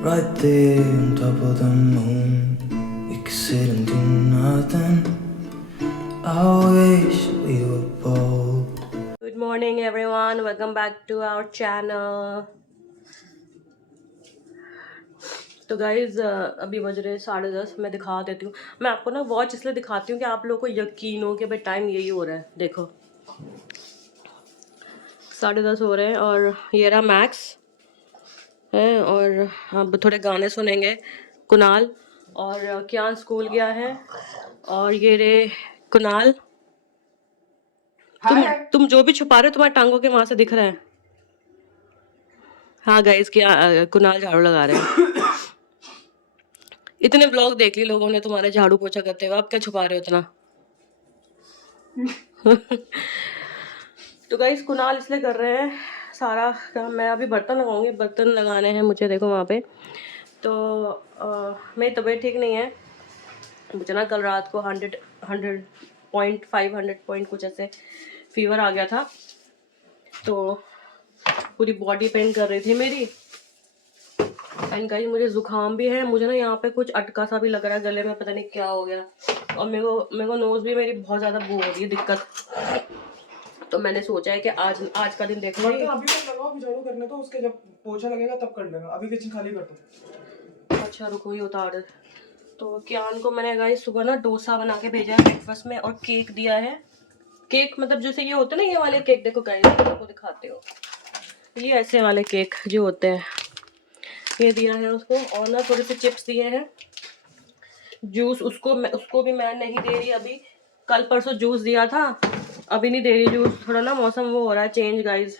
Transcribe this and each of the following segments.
right there on top of the moon. We could sit and do nothing. I wish we were bold. Good morning everyone, welcome back to our channel. तो guys अभी बज रहे 10:30। मैं दिखा देती हूँ। मैं आपको ना वॉच इसलिए दिखाती हूँ कि आप लोगों को यकीन हो कि भाई टाइम यही हो रहा है। देखो 10:30 हो रहे हैं और ये रहा मैक्स है और अब थोड़े गाने सुनेंगे कुणाल और कियान स्कूल गया है और ये रे कुणाल। तुम जो भी छुपा रहे हो तुम्हारे टांगों के वहां से दिख रहा है। हाँ गाइज क्या कुणाल झाड़ू लगा रहे हैं। इतने ब्लॉग देख लिए लोगों ने तुम्हारे झाड़ू पोछा करते हुए, आप क्या छुपा रहे हो इतना। तो गाइस कुणाल इसलिए कर रहे हैं सारा काम। मैं अभी बर्तन लगाऊंगी, बर्तन लगाने हैं मुझे। देखो वहाँ पे तो मेरी तबीयत ठीक नहीं है। मुझे ना कल रात को 100.5 कुछ ऐसे फीवर आ गया था, तो पूरी बॉडी पेन कर रही थी मेरी। एंड गाइस मुझे जुकाम भी है, मुझे ना यहाँ पे कुछ अटका सा भी लग रहा है गले में, पता नहीं क्या हो गया। और मेरे को नोज भी मेरी बहुत ज़्यादा वो हो रही है दिक्कत। तो मैंने सोचा है कि आज का दिन देख लो। अभी तो लगाओ, अभी झाड़ू करने तो उसके जब पोछा लगेगा तब कर लेना। अभी किचन खाली कर दो। अच्छा रुको ये उतार। तो कियान को मैंने गाइस सुबह ना डोसा बना के भेजा है ब्रेकफास्ट में और केक दिया है। केक मतलब जैसे ये होते हैं ना, ये वाले केक देखो गाइस, आपको दिखाते हो, ये ऐसे वाले केक जो होते हैं ये दिया है उसको। और ना थोड़े से चिप्स दिए हैं। जूस उसको भी मैं नहीं दे रही अभी। कल परसों जूस दिया था, अभी नहीं दे रही जूस। थोड़ा ना मौसम वो हो रहा है चेंज गाइस,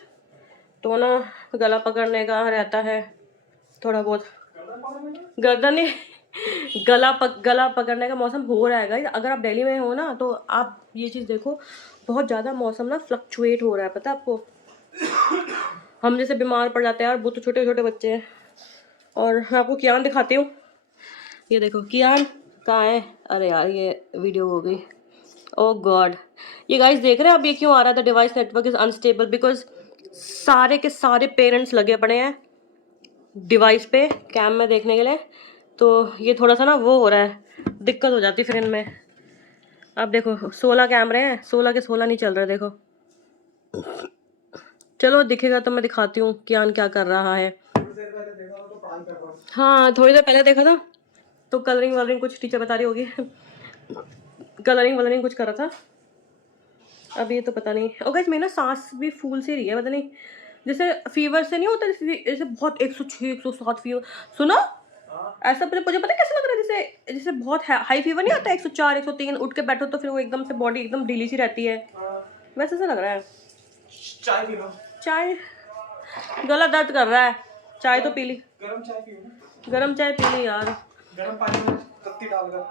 तो ना गला पकड़ने का रहता है थोड़ा बहुत। गर्दन नहीं गला पकड़ने का मौसम हो रहा है गाइस। अगर आप दिल्ली में हो ना तो आप ये चीज़ देखो, बहुत ज़्यादा मौसम ना फ्लक्चुएट हो रहा है, पता है आपको। हम जैसे बीमार पड़ जाते हैं यार, वो तो छोटे छोटे बच्चे हैं। और मैं आपको कियान दिखाती हूँ, ये देखो कियान कहाँ है। अरे यार ये वीडियो हो गई, ओ गॉड। ये गाइस देख रहे हैं आप, ये क्यों आ रहा था device network is unstable, because सारे के सारे पेरेंट्स लगे पड़े हैं डिवाइस पे कैम में देखने के लिए। तो ये थोड़ा सा ना वो हो रहा है, दिक्कत हो जाती फिर इनमें। अब देखो 16 कैमरे हैं, 16 के 16 नहीं चल रहे। देखो चलो दिखेगा तो मैं दिखाती हूँ कियान क्या कर रहा है। हाँ थोड़ी देर पहले देखा था तो कलरिंग वलरिंग कुछ टीचर बता रही होगी। कलरिंग वलरिंग कुछ कर रहा था। अब ये तो पता नहीं। और गाइस मेरी ना सांस भी फूल सी रही है, पता नहीं जैसे फीवर से नहीं होता, जैसे बहुत 106 107 फीवर। सुनो ऐसा मुझे पता है कैसा लग रहा है, जैसे जैसे बहुत हाई फीवर नहीं आता 104 103, उठ के बैठो तो फिर वो एकदम से बॉडी एकदम ढीली सी रहती है, वैसे ऐसा लग रहा है। चाय पी लो। चाय, गला दर्द कर रहा है, चाय तो पी ली। गरम चाय पियो। गरम चाय पी ली यार। गरम पानी में पत्ती डालकर।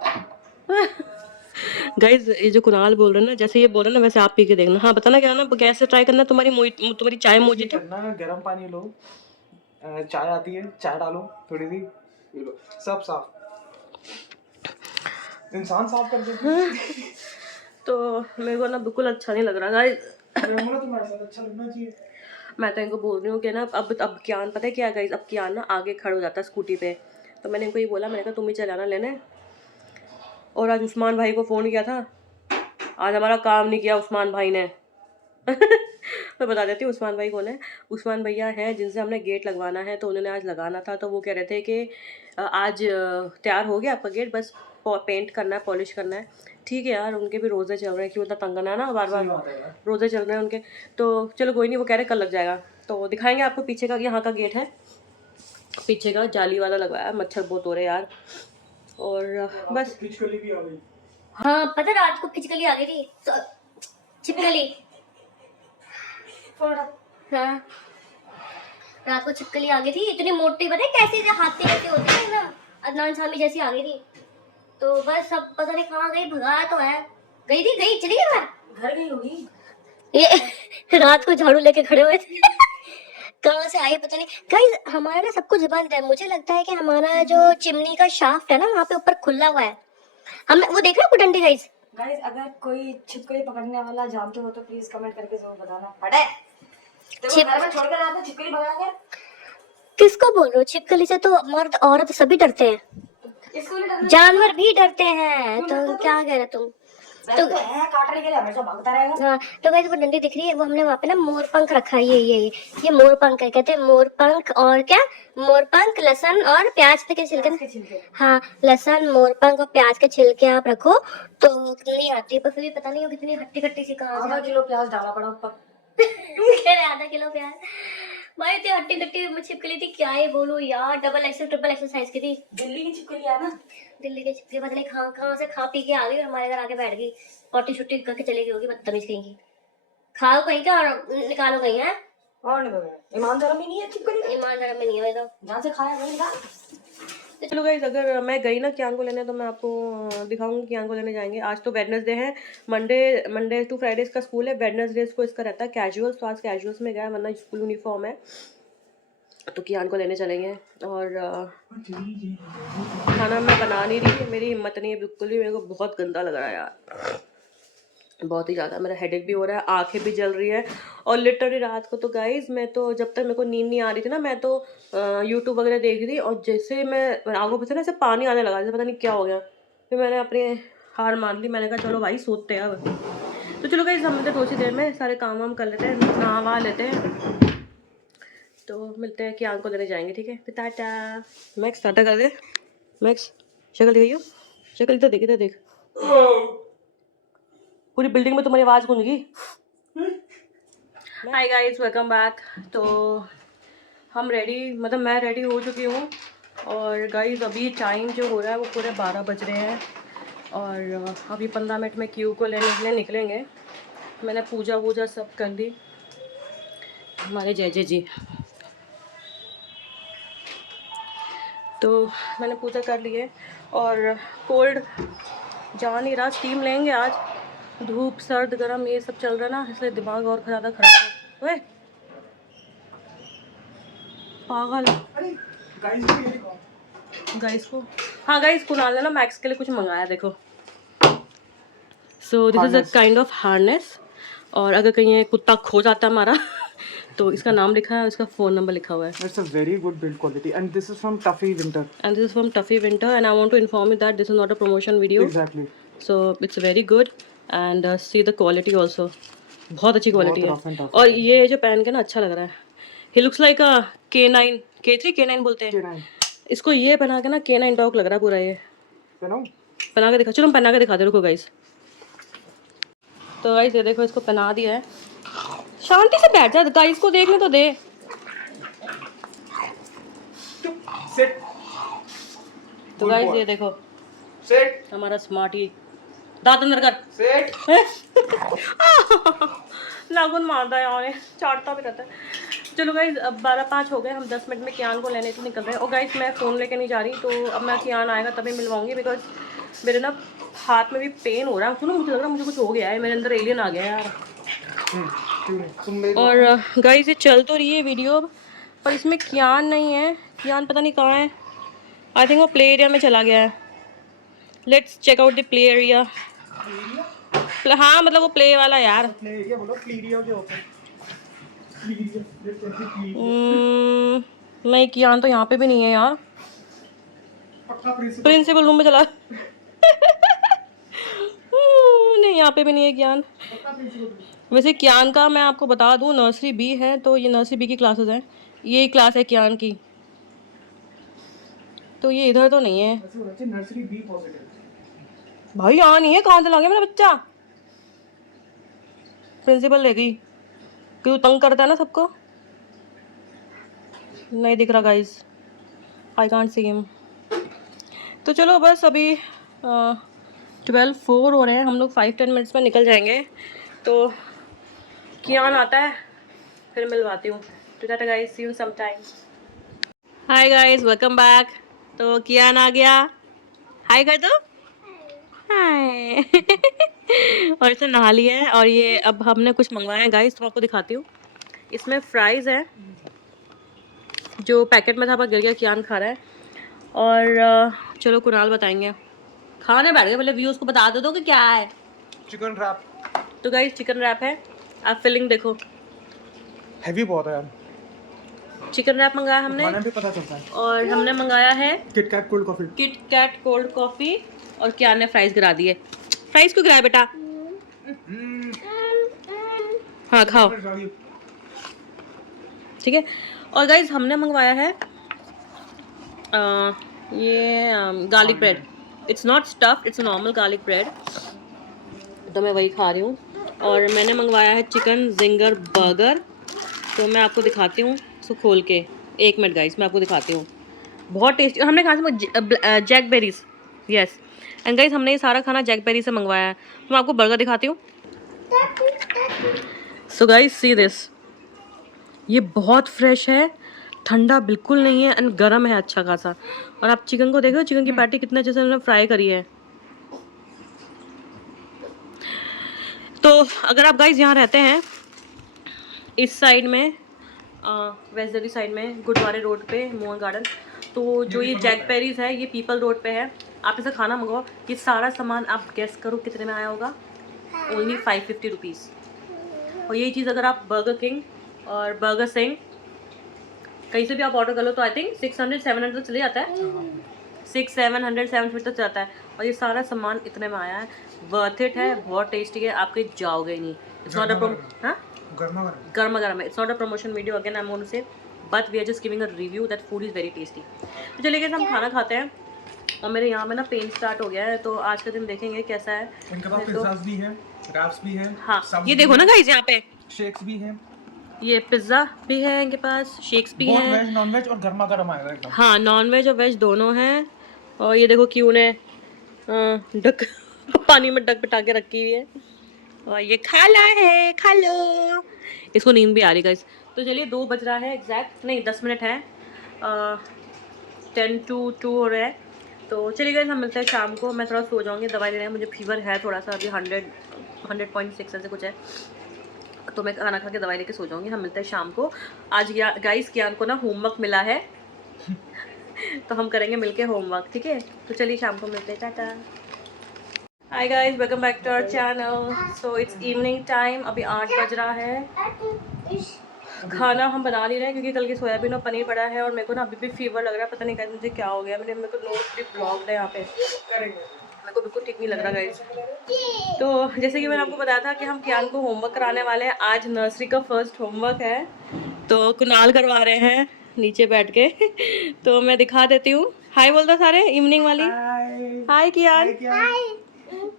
गाइज ये जो कुणाल बोल रहे हैं ना, जैसे ये बोल रहे हैं ना वैसे आप पी के देखना। हाँ बताना क्या ना, कैसे ट्राई करना तुम्हारी चाय मोजी तो करना है। गरम पानी लो, चाय आती है, चाय डालो थोड़ी सी, पी लो, सब साफ। इंसान साफ कर देते हैं। तो मेरे को ना बिल्कुल अच्छा नहीं लग रहा गाइज। तुम्हारे साथ अच्छा लगना चाहिए। मैं तो इनको बोल रही हूँ कि ना अब कियान पता है क्या गाइज, अब कियान ना आगे खड़ा हो जाता है स्कूटी पे। तो मैंने इनको ये बोला, मैंने कहा तुम ही चलाना लेने। और आज उस्मान भाई को फ़ोन किया था, आज हमारा काम नहीं किया उस्मान भाई ने। मैं बता देती हूँ उस्मान भाई कौन है। उस्मान भैया हैं जिनसे हमने गेट लगवाना है, तो उन्होंने आज लगाना था। तो वो कह रहे थे कि आज तैयार हो गया आपका गेट, बस पेंट करना है, पॉलिश करना है। ठीक है यार, उनके भी रोज़े चल रहे हैं, क्यों इतना तंग करना है ना, बार बार रोज़े चल रहे हैं उनके। तो चलो कोई नहीं, वो कह रहे कल लग जाएगा। तो दिखाएंगे आपको पीछे का, यहाँ का गेट है पीछे का, जाली वाला लगवाया। मच्छर बहुत हो रहे यार। और बस पिचकली भी आ गई। हाँ पता, रात को पिचकली आ गई थी, छिपकली। हाँ रात को छिपकली आ गई थी, इतनी मोटी, पता है कैसे हाथी कैसे होते हैं ना, अदनान सामी जैसी आ गई थी। तो बस सब पता नहीं कहाँ गई, भगाया तो है। गई चली गई, घर गई होगी ये। रात को झाड़ू लेके खड़े हुए थे। कहाँ से आई पता नहीं। गाइस हमारा ना सब कुछ बंद है, मुझे लगता है कि हमारा जो चिमनी का शाफ्ट है ना, वहाँ पे ऊपर खुला हुआ है। हम वो देख रहे हो डंडी गाइस। गाइस अगर कोई छिपकली पकड़ने वाला जानते हो तो प्लीज कमेंट करके जरूर बताना। पड़े देखो घर में छोड़कर आता छिपकली भगा के। किसको बोल रहे हो? छिपकली से तो मर्द औरत सभी डरते हैं, इसको नहीं डरना। जानवर भी डरते हैं। तो क्या कह रहे तुम? तो है काटने के लिए हमेशा भागता रहेगा। हाँ, तो गाइस वो डंडी दिख रही है, वो हमने वहाँ पे ना मोर पंख रखा है। ये मोर पंख है, कहते हैं मोर पंख। और क्या? मोर पंख, लहसुन और प्याज के छिलके। हाँ, लहसुन, मोर पंख और प्याज के छिलके आप रखो तो नहीं आती है। पर फिर भी पता नहीं वो कितनी हट्टी कट्टी सी कहाँ से आधा किलो प्याज डाला पड़ा ऊपर। आधा किलो प्याज भाई, इतनी हट्टी कट्टी छिपकली थी, क्या ही बोलूं यार। Double axle triple XL size की थी। दिल्ली की छिपकली है ना। दिल्ली के छिपकली पता नहीं कहाँ से खा पी के आ गई और हमारे घर आके बैठ गई। पॉटी छुट्टी करके चली गई होगी, बदतमीज कहीं की। खाओ कहीं का और निकालो कहीं है। और नहीं बगैर ईमानदार में नहीं है छिपकली। ईमानदार में नहीं है तो जहाँ से खाया वहीं निकाल। चलो गाइज, अगर मैं गई ना कियान को लेने तो मैं आपको दिखाऊंगी कियान को लेने जाएंगे। आज तो वेडनेसडे है, मंडे टू फ्राइडे इसका स्कूल है, वेडनेसडे को इसका रहता है कैजुअल। तो आज कैजुअल्स में गया, वरना स्कूल यूनिफॉर्म है। तो कियान को लेने चलेंगे। और खाना मैं बना नहीं रही, मेरी हिम्मत नहीं है बिल्कुल भी। मेरे को बहुत गंदा लग रहा है यार, बहुत ही ज़्यादा। मेरा हेडेक भी हो रहा है, आंखें भी जल रही है। और लिटरली रात को तो गाइज मैं तो जब तक मेरे को नींद नहीं आ रही थी ना, मैं तो यूट्यूब वगैरह देख रही थी। और जैसे मैं आंखों पे से ना ऐसे पानी आने लगा, जैसे पता नहीं क्या हो गया। फिर मैंने अपनी हार मान ली, मैंने कहा चलो भाई सोते हैं अब। तो चलो गाइज, हम थोड़ी सी देर में सारे काम वाम कर लेते हैं, नहा वहा लेते हैं। तो मिलते हैं कि आंख को लेने जाएंगे, ठीक है? फिर टाटा। मैक्स टाटा कर दे। मैक्स शक्ल दिखाइयो, शक्ल इधर देख, इधर देख। पूरी बिल्डिंग में तुम्हारी आवाज़ गूंज गई। हाय गाइस, वेलकम बैक। तो हम रेडी, मतलब मैं रेडी हो चुकी हूँ। और गाइस अभी टाइम जो हो रहा है वो पूरे 12 बज रहे हैं। और अभी 15 मिनट में क्यू को लेने के लिए निकलेंगे। मैंने पूजा वूजा सब कर ली, हमारे जय जय जी। तो मैंने पूजा कर ली है। और कोल्ड जा नहीं रहा, स्टीम लेंगे आज। धूप सर्द गरम ये सब चल रहा है ना, इसलिए दिमाग और ज़्यादा खराब है। पागल गाइस को, हाँ गाइस कुणाल ने ना मैक्स के लिए कुछ मंगाया, देखो। So this is a kind of harness. और अगर कहीं ये कुत्ता खो जाता है हमारा तो इसका नाम लिखा है, इसका फ़ोन नंबर लिखा हुआ है। It's a very good build quality, and this is from Tuffy Winter. And this is from Tuffy Winter, and I want to inform you that this is not a promotion video. Exactly. So it's very good, and see the quality also. बहुत अच्छी quality rough and है। tough और ये जो पहन के ना अच्छा लग रहा है। He looks like a K9, K3, K9 बोलते हैं K9. इसको। ये पहना के ना K9 डॉग लग रहा है पूरा। ये पहनाऊं? पहना के दिखा, चलो हम पहना के दिखा दे, रुको गाइस। तो गाइस ये देखो, इसको पहना दिया है। शांति से बैठ जा गाइस, को देखने तो दे। Sit. तो गाइस ये देखो, Sit. हमारा स्मार्टी दांत अंदर कर। Sit. नाखून मारता है यार, चाटता भी रहता है। चलो गाइस, अब 12:05 हो गए, हम 10 मिनट में कियान को लेने तो निकल रहे हैं। और गाइस मैं फ़ोन लेके नहीं जा रही, तो अब मैं कियान आएगा तभी मिलवाऊंगी। बिकॉज मेरे ना हाथ में भी पेन हो रहा है। सुनो, मुझे लग रहा है मुझे कुछ हो गया है, मेरे अंदर एलियन आ गया है यार। और गाइस ये चल तो रही है वीडियो, पर इसमें कियान नहीं है। कियान पता नहीं कहाँ है, आई थिंक वो प्ले एरिया में चला गया है। Let's check out the play area. हाँ मतलब वो प्ले वाला यार। नहीं, कियान तो यहाँ पे भी नहीं है यार। प्रिंसिपल रूम में चला नहीं, यहाँ पे भी नहीं है कियान। वैसे कियान का मैं आपको बता दूँ, नर्सरी बी है, तो ये नर्सरी बी की क्लासेस हैं। यही क्लास है कियान की, तो ये इधर तो नहीं है नर्सरी बी पॉजिटिव भाई। यहाँ नहीं है, कहाँ से ला गया मेरा बच्चा? प्रिंसिपल ले गई, क्यों तंग करता है ना सबको। नहीं दिख रहा guys, I can't see him. तो चलो बस अभी 12:04 हो रहे हैं, हम लोग 5-10 मिनट्स में निकल जाएंगे। तो कियान आता है फिर मिलवाती हूँ। तो tata guys, see you some time. Hi guys, welcome back. तो कियान आ गया, हाय कर दो, हाय। और इसे नहा लिया है। और ये अब हमने कुछ मंगवाया है गाइस, तो आपको दिखाती हूँ। इसमें फ्राइज़ है, जो पैकेट में था पर गिर गया, कियान खा रहा है। और चलो कुणाल बताएंगे। खाने बैठ गए, पहले व्यूज़ को बता दो कि क्या है। Chicken rap. तो गाइस चिकन रैप है, आप फिलिंग देखो। हैवी बहुत है यार। चिकन रैप मंगाया हमने खाना भी पता चलता है। और हमने मंगाया है KitKat cold coffee. KitKat cold coffee और क्या ने फ्राइज गिरा दिए। फ्राइज क्यों गिराया बेटा? हाँ खाओ, ठीक है। और गाइज हमने मंगवाया है ये garlic bread. It's not stuffed, it's normal garlic bread, तो मैं वही खा रही हूँ। और मैंने मंगवाया है चिकन जिंगर बर्गर, तो मैं आपको दिखाती हूँ इसको खोल के। 1 मिनट गाइस, मैं आपको दिखाती हूँ। बहुत टेस्टी। हमने कहाँ से Jack berries, yes. And guys हमने ये सारा खाना जैक बेरी से मंगवाया है। तो मैं आपको बर्गर दिखाती हूँ। सो गाइस सी दिस, ये बहुत फ्रेश है, ठंडा बिल्कुल नहीं है एंड गर्म है अच्छा खासा। और आप चिकन को देखो, चिकन की पैटी कितने अच्छे से उन्होंने फ्राई करी है। तो अगर आप गाइस यहाँ रहते हैं इस साइड में, वेस्ट दिल्ली साइड में, गुरुद्वारे रोड पे मोहन गार्डन, तो जो ये जैक पेरीज है ये पीपल रोड पे है। आप इसे खाना मंगाओ। ये सारा सामान आप गेस करो कितने में आया होगा? Only 550 rupees. और यही चीज़ अगर आप बर्गर किंग और बर्गर सिंह कहीं से भी आप ऑर्डर कर लो तो आई थिंक 600-700 तक चले जाता है। 600-700-750 तक जाता है। और ये सारा सामान इतने में आया है। वर्थ इट है, बहुत टेस्टी है, आप कहीं जाओगे ही नहीं। इट्स नॉट अ गर्मा गर्म है। It's not a promotion video, again I am going to say, but we are just giving a review that food is very tasty. तो चलिए गाइस हम खाना खाते हैं। और मेरे यहाँ में ना पेन स्टार्ट हो गया है, तो आज का दिन देखेंगे कैसा है। इनके पास पिज़्ज़ास भी है, रैप्स भी है। हाँ ये देखो ना गाइस, यहाँ पे शेक्स भी है। ये पिज़्ज़ा भी है इनके पास, शेक्स भी हैं। वेज नॉन वेज और गर्मा गर्म आएगा एकदम। हाँ नॉन वेज और वेज दोनों हैं। और ये देखो क्यों ने डक पानी में डक बिठा के रखी हुई है। और ये खाला है, खा लो। इसको नींद भी आ रही गाइस। तो चलिए 2 बज रहा है एग्जैक्ट, नहीं 10 मिनट है, 10 to 2 हो रहा है। तो चलिए गाइस हम मिलते हैं शाम को। मैं थोड़ा सो जाऊँगी, दवाई लेना है, मुझे फीवर है थोड़ा सा, अभी 100.6 ऐसे कुछ है। तो मैं खाना खा के दवाई लेके सो जाऊँगी। हम मिलते हैं शाम को। आज गाइस कियान को ना होमवर्क मिला है तो हम करेंगे मिलके होमवर्क, ठीक है। तो चलिए शाम को मिलते हैं, tata. Hi guys, welcome back to our channel. So it's evening time, अभी 8 बज रहा है। खाना हम बना नहीं रहे हैं क्योंकि कल की सोयाबीन और पनीर पड़ा है। और मेरे को ना अभी भी फीवर लग रहा है, पता नहीं कैसे मुझे क्या हो गया। मेरे को नोट भी ब्लॉक्ड है यहाँ पे, मेरे को बिल्कुल ठीक नहीं लग रहा गाइस। तो जैसे कि मैंने आपको बताया था कि हम कियान को होमवर्क कराने वाले हैं। आज नर्सरी का फर्स्ट होमवर्क है, तो कुणाल करवा रहे हैं नीचे बैठ के तो मैं दिखा देती हूँ। हाय बोल दो सारे, इवनिंग वाली हाय कियान।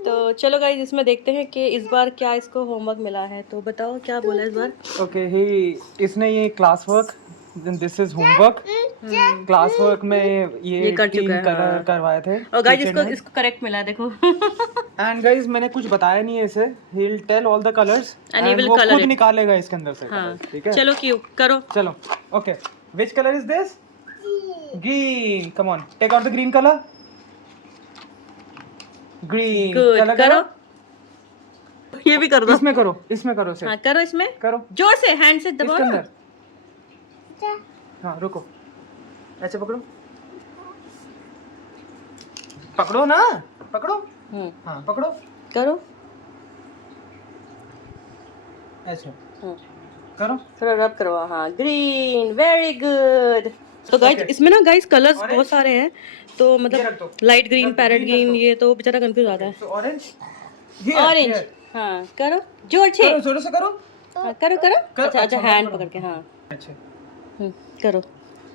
तो चलो गाइस इसमें देखते हैं कि इस बार क्या इसको होमवर्क मिला है। तो बताओ क्या बोला इस बार? ओके ही इसने ये class work, this is homework. Class work में ये कर 3 चुका है, कलर हाँ। करवाए थे। और गाइस इसको करेक्ट मिला है देखो एंड गाइस मैंने कुछ बताया नहीं है इसे, he will tell all the colours And he and will वो color खुद it. निकालेगा इसके अंदर से हाँ colours, ठीक है। चलो क्यों करो। चलो okay, which colour is this? Green. Come on, take out the green colour. Green good, colour करो। ये भी कर दो। इसमें करो, इसमें करो से हाँ करो, इसमें करो, जोर से हैंड से दबाओ इसके ना। अंदर। हाँ रुको, ऐसे पकड़ो, पकड़ो ना, पकड़ो। हाँ पकड़ो, करो। ऐसे करो। थोड़ा रब करवाओ। हाँ ग्रीन, वेरी गुड। तो गाइस इसमें ना गाइस कलर्स बहुत सारे हैं, तो ये रख मतलब दो। लाइट ग्रीन, रख दो, पैरेट green रख ग्रीन, दो। ये तो बेचारा कंफ्यूज आता है। तो ऑरेंज, ऑरेंज, हाँ करो जोर से। करो जोर से करो। हाँ, करो करो। कर, अच्छा अच्छा, अच्छा, हैंड करो। पकड़ के, हाँ अच्छे करो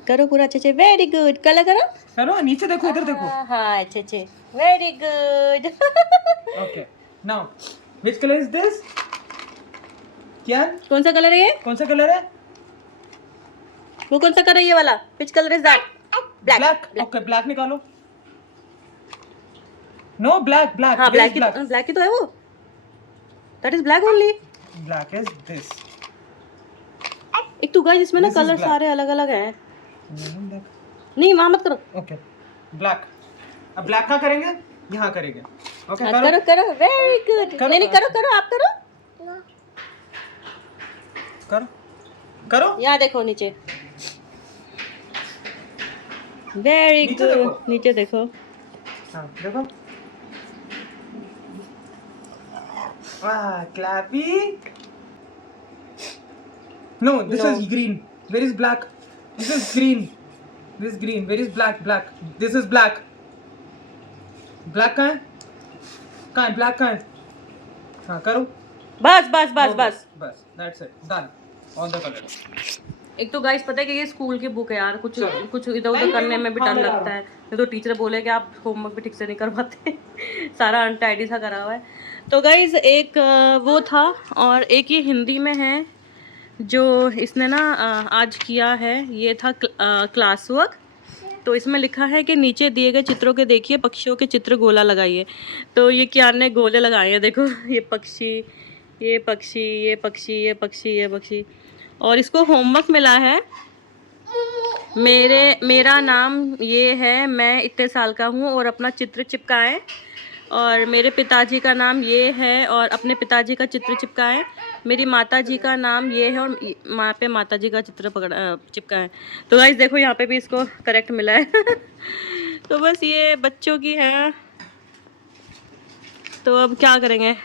करो पूरा अच्छे से, वेरी गुड। कलर करो। करो, नीचे देखो, इधर देखो। हाँ अच्छे अच्छे, very good okay now which colour is this? क्या, कौन सा कलर है ये? कौन सा कलर है? वो कौन सा कलर है ये वाला? Which colour is that? Black. Okay black निकालो। No black, black. हाँ ब्लैक ही तो है वो। That is black only. Black is this. एक तो गाइस इसमें ना This is कलर black. सारे अलग अलग हैं। नहीं वहाँ मत करो। Okay black. अब ब्लैक कहाँ करेंगे? यहाँ करेंगे। ओके हाँ, करो करो, वेरी गुड। करो, नहीं नहीं करो करो, आप करो। करो करो। यहाँ देखो नीचे, वेरी नीचे गुड। देखो। नीचे देखो। हाँ देखो। वाह क्लैपी। No this No. Is green, where is black? This is green. This is green. Where is black? Black. This is black. Black कहाँ है? कहाँ है? Black कहाँ है? हाँ करो. बस बस बस बस. बस. That's it. Done. On the color. एक तो गाइस पता है कि ये स्कूल की बुक है यार, कुछ कुछ इधर उधर करने में भी डर लगता है, नहीं तो टीचर बोले कि आप होमवर्क भी ठीक से नहीं करवाते सारा अनटाइडी सा करा हुआ है. तो गाइस एक वो था और एक ये हिंदी में है जो इसने ना आज किया है. ये था क्लास वर्क. तो इसमें लिखा है कि नीचे दिए गए चित्रों के देखिए पक्षियों के चित्र गोला लगाइए. तो ये क्या ने गोले लगाए हैं, देखो ये पक्षी, ये पक्षी, ये पक्षी, ये पक्षी, ये पक्षी. और इसको होमवर्क मिला है, मेरा नाम ये है, मैं इतने साल का हूँ और अपना चित्र चिपकाएं. और मेरे पिताजी का नाम ये है और अपने पिताजी का चित्र चिपकाएं. मेरी माता जी का नाम ये है और वहाँ पे माता जी का चित्र चिपकाएं. तो गाइस देखो यहाँ पे भी इसको करेक्ट मिला है तो बस ये बच्चों की है. तो अब क्या करेंगे,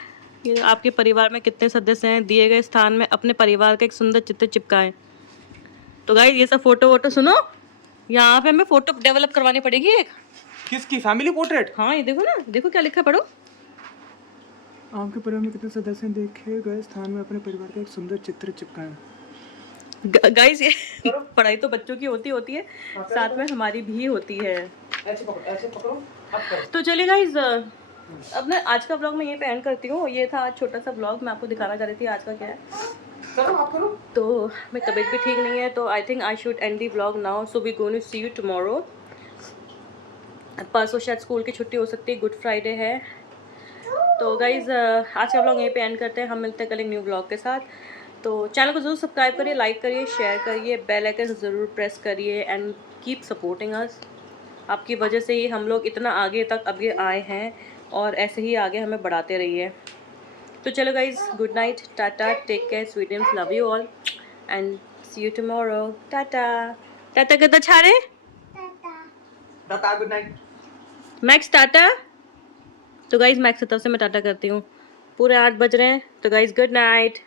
ये आपके परिवार में कितने सदस्य हैं, दिए गए स्थान में अपने परिवार का एक सुंदर चित्र चिपकाएं. तो गाइस ये सब फोटो वोटो सुनो, यहाँ पे हमें फोटो डेवलप करवानी पड़ेगी एक. किसकी? Family portrait. हाँ ये देखो ना, देखो क्या लिखा है, पढ़ो. आपके परिवार में कितने सदस्य हैं, देखे गए स्थान में अपने परिवार का एक सुंदर चित्र चिपकाएं. गाइस ये पढ़ाई तो बच्चों की होती है, साथ में हमारी भी होती है. ऐसे पकड़ो. अब करो. तो चलिए गाइस अब मैं आज का ब्लॉग मैं ये पे एंड करती हूँ. ये था आज छोटा सा ब्लॉग, मैं आपको दिखाना चाह रही थी आज का क्या है. करो, आप करो. तो मेरी तबीयत भी ठीक नहीं है, तो I think I should end the blog now. So we going to see you tomorrow. परसों शायद स्कूल की छुट्टी हो सकती है, गुड फ्राइडे है. तो गाइज़ आज का ब्लॉग यहीं पे एंड करते हैं. हम मिलते हैं कल एक न्यू ब्लॉग के साथ. तो चैनल को ज़रूर सब्सक्राइब करिए, लाइक करिए, शेयर करिए, बेल आइकन ज़रूर प्रेस करिए एंड कीप सपोर्टिंग अस. आपकी वजह से ही हम लोग इतना आगे तक अभी आए हैं और ऐसे ही आगे हमें बढ़ाते रहिए. तो चलो guys, good night, tata, take care, sweet dreams, love you all and see you tomorrow. Tata. Tata कहता छारे. Tata, good night. Max tata. तो गाइज़ मैक्स की तरफ से मैं टाटा करती हूँ. पूरे 8 बज रहे हैं. तो गाइज़ गुड नाइट.